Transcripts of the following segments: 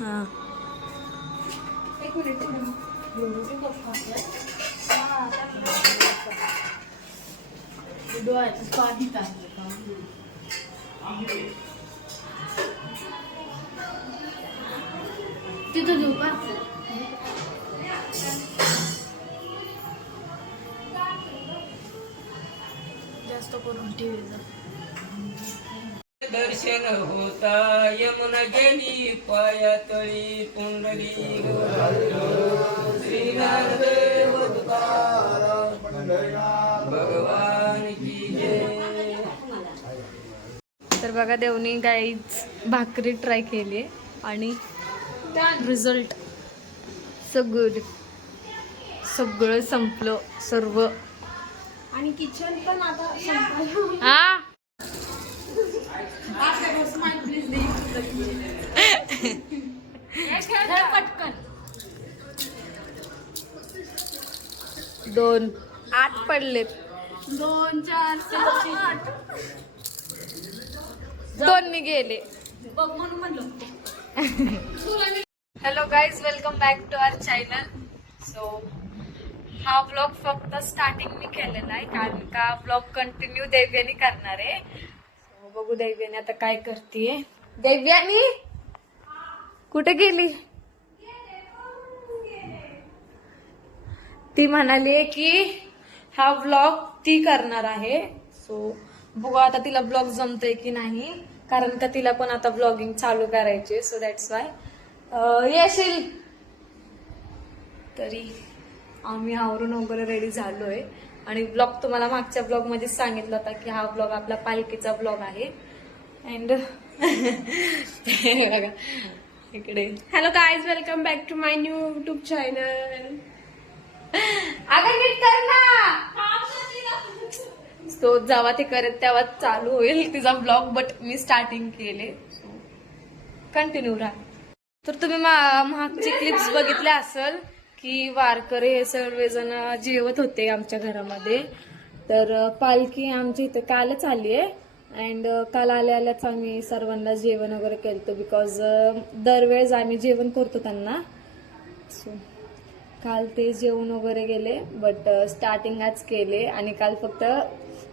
हा एक मिनिट डोळ्याचं पाणी तिथं देऊ का जास्त करून टीव्हीचा दर्शन होता यमुना गेली पायातळी पुंडली. श्रीनाथ देव तुकाराम भगवान की जय. तर बघा देवनी गाईच भाकरी ट्राय केली आणि रिझल्ट सो गुड सगळं संपलं सर्व. आणि किचन पण आता संपलं. हा? पटकन दोन. आठ पडलेत. दोन चार आठ. दोन मी गेले. Hello guys welcome back to our channel so हा ब्लॉग फक्त स्टार्टिंग मी केलेला आहे कारण का ब्लॉग कंटिन्यू देव्यानी करणार आहे. बघू देव्यानी आता काय करतीये. देव्यानी कुठे गेली? ती म्हणाली की हा ब्लॉग ती करणार आहे. सो बघू आता तिला ब्लॉग जमतय की नाही. कारण का तिला पण आता ब्लॉगिंग चालू करायचे सो दॅट्स वाय येशील तरी आम्ही आवरून वगैरे रेडी झालोय. आणि ब्लॉग तुम्हाला मागच्या ब्लॉगमध्ये सांगितलं होता की हा ब्लॉग आपला पालखीचा ब्लॉग आहे. अँड बघा. इकडे. Hello guys welcome back to my new YouTube channel अगं नीट कर ना. तो जेव्हा ते करत तेव्हा चालू होईल तिचा ब्लॉग बट मी स्टार्टिंग केले. कंटिन्यू राहा. तर तुम्ही मा- क्लिप्स बघितल्या असल की वारकरी हे सर्वजण जेवत होते आमच्या घरामध्ये. तर पालखी आमच्या इथे कालच आली आहे अँड uh, काल आल्या आल्याच आम्ही सर्वांना जेवण वगैरे केलं बिकॉज uh, दरवेळेस आम्ही जेवण करतो त्यांना. सो काल ते जेवण वगैरे गेले बट स्टार्टिंग आज केले आणि काल फक्त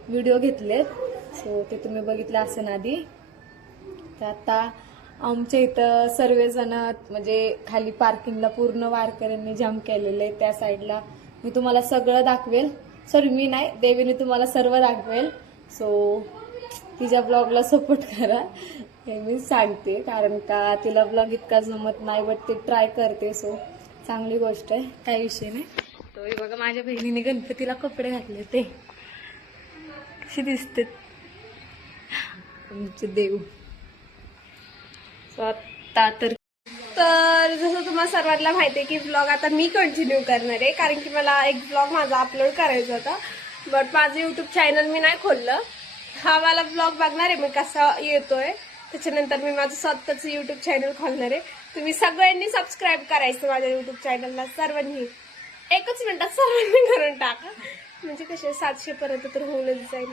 व्हिडिओ घेतलेत सो ते तुम्ही बघितलं असेल आधी. तर आता आमच्या इथं सर्वजण म्हणजे खाली पार्किंगला पूर्ण वारकऱ्यांनी जाम केलेलं आहे त्या साईडला मी तुम्हाला सगळं दाखवेल. सॉरी मी नाही देवीने तुम्हाला सर्व दाखवेल. सो तिच्या ब्लॉगला सपोर्ट करा. हे मी सांगते कारण का तिला ब्लॉग इतका जमत नाही बट ती ट्राय करते सो चांगली गोष्ट आहे काही विषय नाही. तो बघा माझ्या बहिणीने गणपतीला कपडे घातले ते कशी दिसते आमचे देव सो आता तर तर जसं तुम्हाला सर्वांना माहिती आहे की ब्लॉग आता मी कंटिन्यू करणार आहे कारण की मला एक ब्लॉग माझा अपलोड करायचा होता. बट माझं युट्यूब चॅनल मी नाही खोललं. हा मला ब्लॉग बघणार आहे. मी कसा येतोय त्याच्यानंतर मी माझं स्वतःचं युट्यूब चॅनल खोलणार आहे. तुम्ही सगळ्यांनी सबस्क्राईब करायचं माझ्या युट्यूब चॅनलला सर्वांनी. एकच मिनटात सर्वांनी करून टाका. म्हणजे कसे सातशे पर्यंत तर होऊनच जाईल.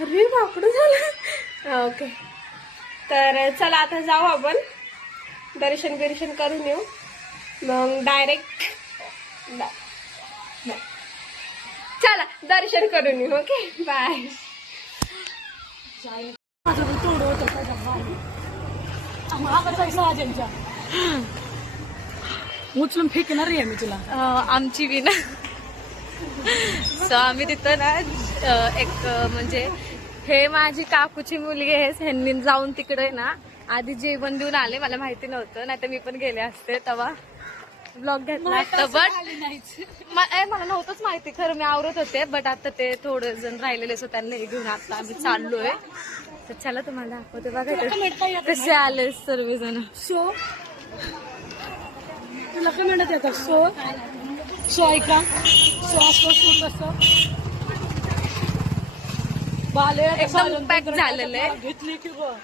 अरे वाकडं झालं. ओके तर चला आता जाऊ आपण. दर्शन बिर्शन करून येऊ. मग डायरेक्ट चला दर्शन करून येऊ ओके बाय उचलून फेकणार आहे मी तुला. आमची विना सो आम्ही तिथं ना एक म्हणजे हे माझी काकूची मुलगी आहे ह्यांनी जाऊन तिकडे ना आधी जेवण देऊन आले मला माहिती नव्हतं नाही तर मी पण गेले असते तेव्हा. ब्लॉग घेतला असता बट म- ए, मला नव्हतंच माहिती खरं मी आवरत होते बट आता ते थोडं जण राहिलेले सो त्यांना हे घेऊन आता आम्ही चाललोय. तर चला तुम्हाला दाखवते बघा कसे आले सर्वजण. सो तुला काय म्हणत येतं सो सो ऐका. सो असं सो कसं बाले एकदम पॅक झालेलं आहे. घेतली की बघ.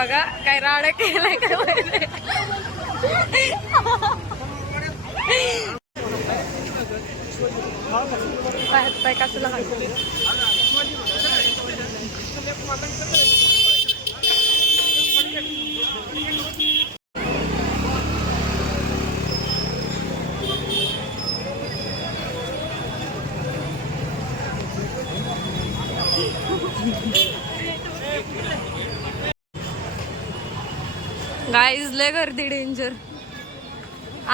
बघा काय राड केलाय काय माहिती. पाय का तुला गाईज लय गर्दी डेंजर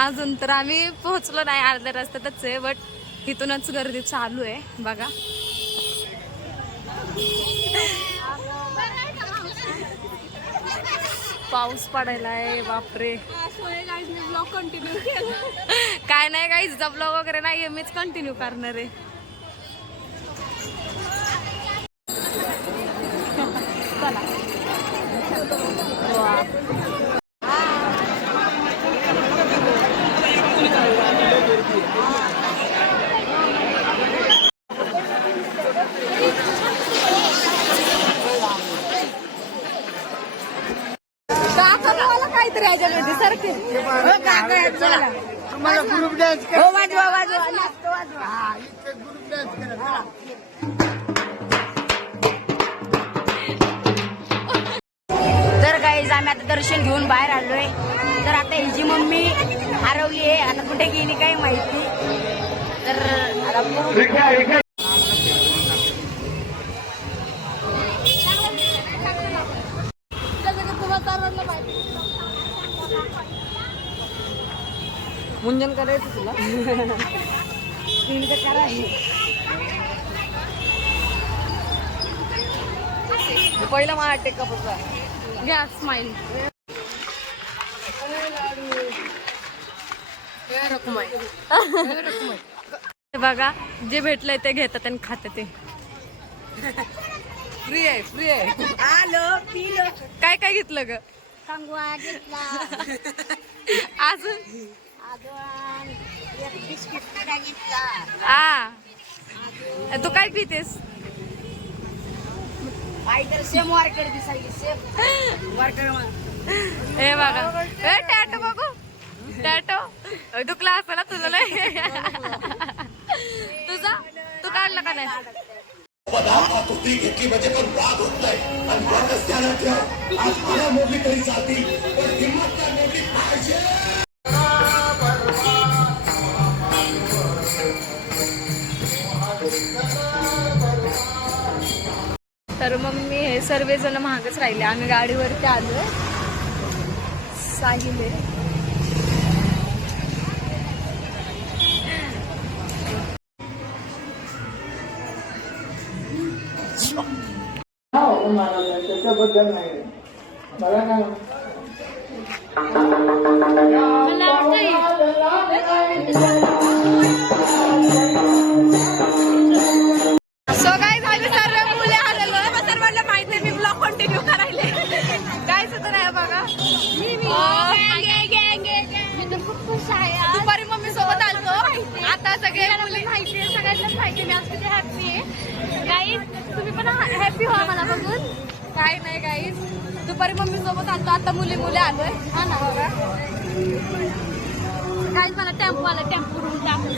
अजून तर आम्ही पोहोचलो नाही अर्ध्या रस्त्यातच आहे बट इथूनच गर्दी चालू आहे बघा. पाऊस पडायला आहे बापरे ब्लॉग कंटिन्यू केला. काय नाही काही ब्लॉग वगैरे नाही मीच कंटिन्यू करणार आहे. तर गाईज आम्ही आता दर्शन घेऊन बाहेर आलोय. तर आता हिची मम्मी हरवली आहे. आता कुठे गेली काही माहिती. तर. मुंजन करायचं तुला? पहिला मला टेका बसला घ्या स्माइल बघा जे भेटलंय ते घेतात आणि खातात ते. फ्री आहे फ्री आहे. आलो पिलो. काय काय घेतलं ग? कंगवा घेतला. अजून? बिस्किट घेतला. आ. तू काय पितेस? आई तर सेम वारकर दिसायली सेम वारकर हे बघा. ए टॅटो बघू. टॅटो. तू क्लास ना तुझं नाही. तुझा? तू काढला का नाही? घेतली म्हणजे पण वाद होत नाही. आणि आज मला तरी पण पाहिजे. तर मग मी हे सर्वजण महागच राहिले. आम्ही गाडीवरती आलोय. साहिल आहे. त्याच्याबद्दल नाही. दुपारी मम्मी सोबत आलतो. आता सगळे मुली माहिती आहे सगळ्यांनाच माहिती मी आज किती हॅपी आहे. गाईज तुम्ही पण हॅपी व्हा मला बघून. काय नाही काही दुपारी मम्मी सोबत आलतो आता मुली मुले आलोय. हा ना बघा. गाईज मला टेम्पो आला टेम्पो करून टाकून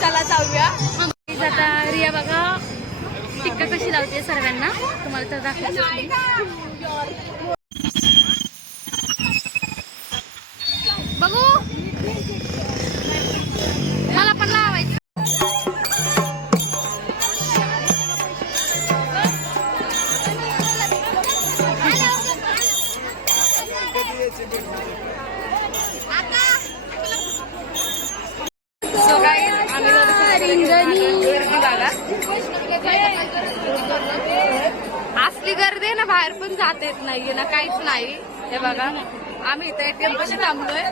चला जाऊया. आता रिया बघा. टिक्का कशी लावते सर्वांना? तुम्हाला तर दाखवते असली गर्दी आहे ना बाहेर पण जात येत नाहीये ना काहीच नाही. हे बघा आम्ही इथे एटीएम कशी थांबलोय.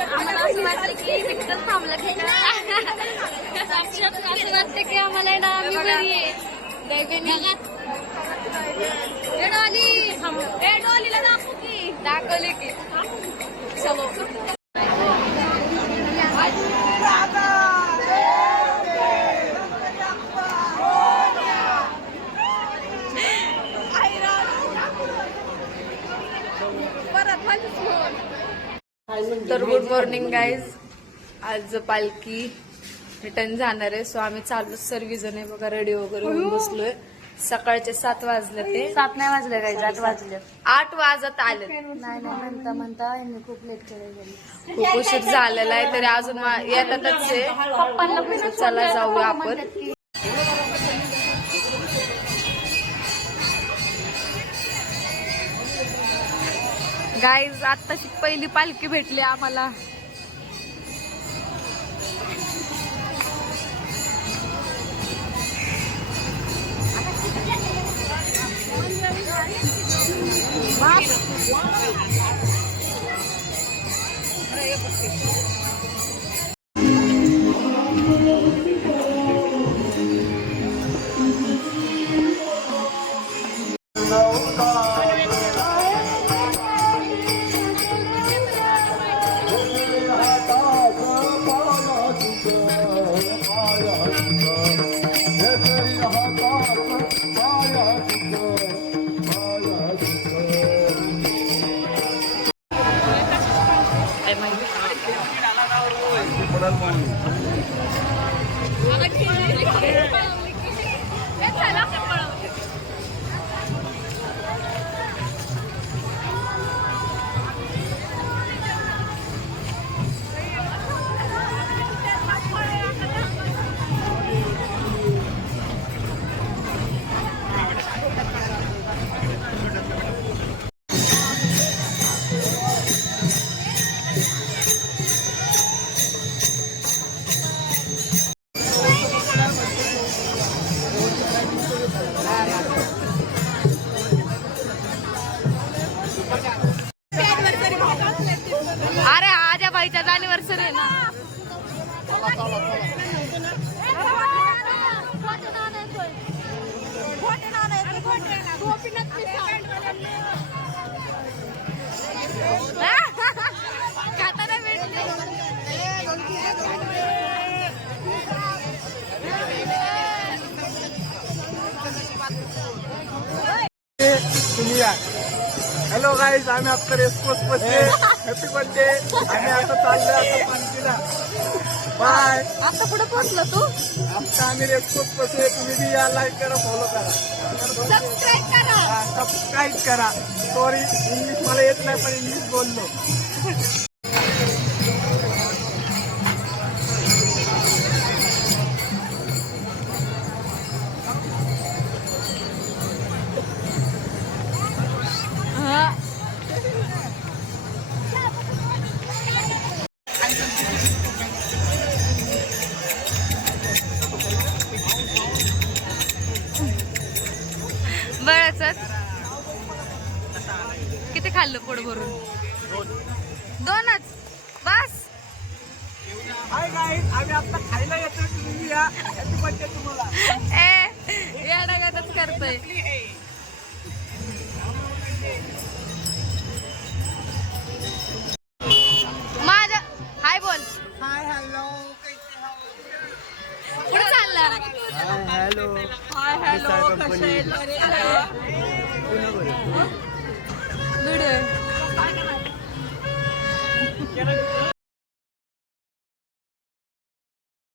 आम्हाला असं वाटतं की तिकडच थांबलं की साक्षात असं वाटतं की आम्हाला ना आम्ही घरी आहे. ए डॉली ए डॉलीला दाखवू की. दाखवले की. चलो तर गुड मॉर्निंग गाईज आज पालखी रिटर्न जाणार आहे. सो आम्ही चालू सर्व जण आहे बघा रेडी वगैरे होऊन बसलोय. सकाळचे सात वाजले ते. सात नाही वाजले काही आठ वाजले. आठ वाजत आले. नाही नाही. म्हणता म्हणता यांनी खूप लेट केलं खूप उशीर झालेला आहे. तरी अजून येतातच आहे. चला जाऊया आपण. गाईज आत्ताची पहिली पालखी भेटली आम्हाला. हॅलो गाईज आम्ही आता रेसकोर्स बसले हॅपी बर्थडे आम्ही आता चाललोय आता पालखीला. बाय आता पुढे पोहोचलो तू? आता आम्ही रेसकोर्स बसले तुम्ही बी या लाईक करा फॉलो करा. सबस्क्राईब करा. सबस्क्राईब करा. सॉरी इंग्लिश मला येत नाही पण इंग्लिश बोललो. करतोय. माझ्या हाय बोल. Hi hello. कुठे चालला? हॅलो. Hi hello. कसे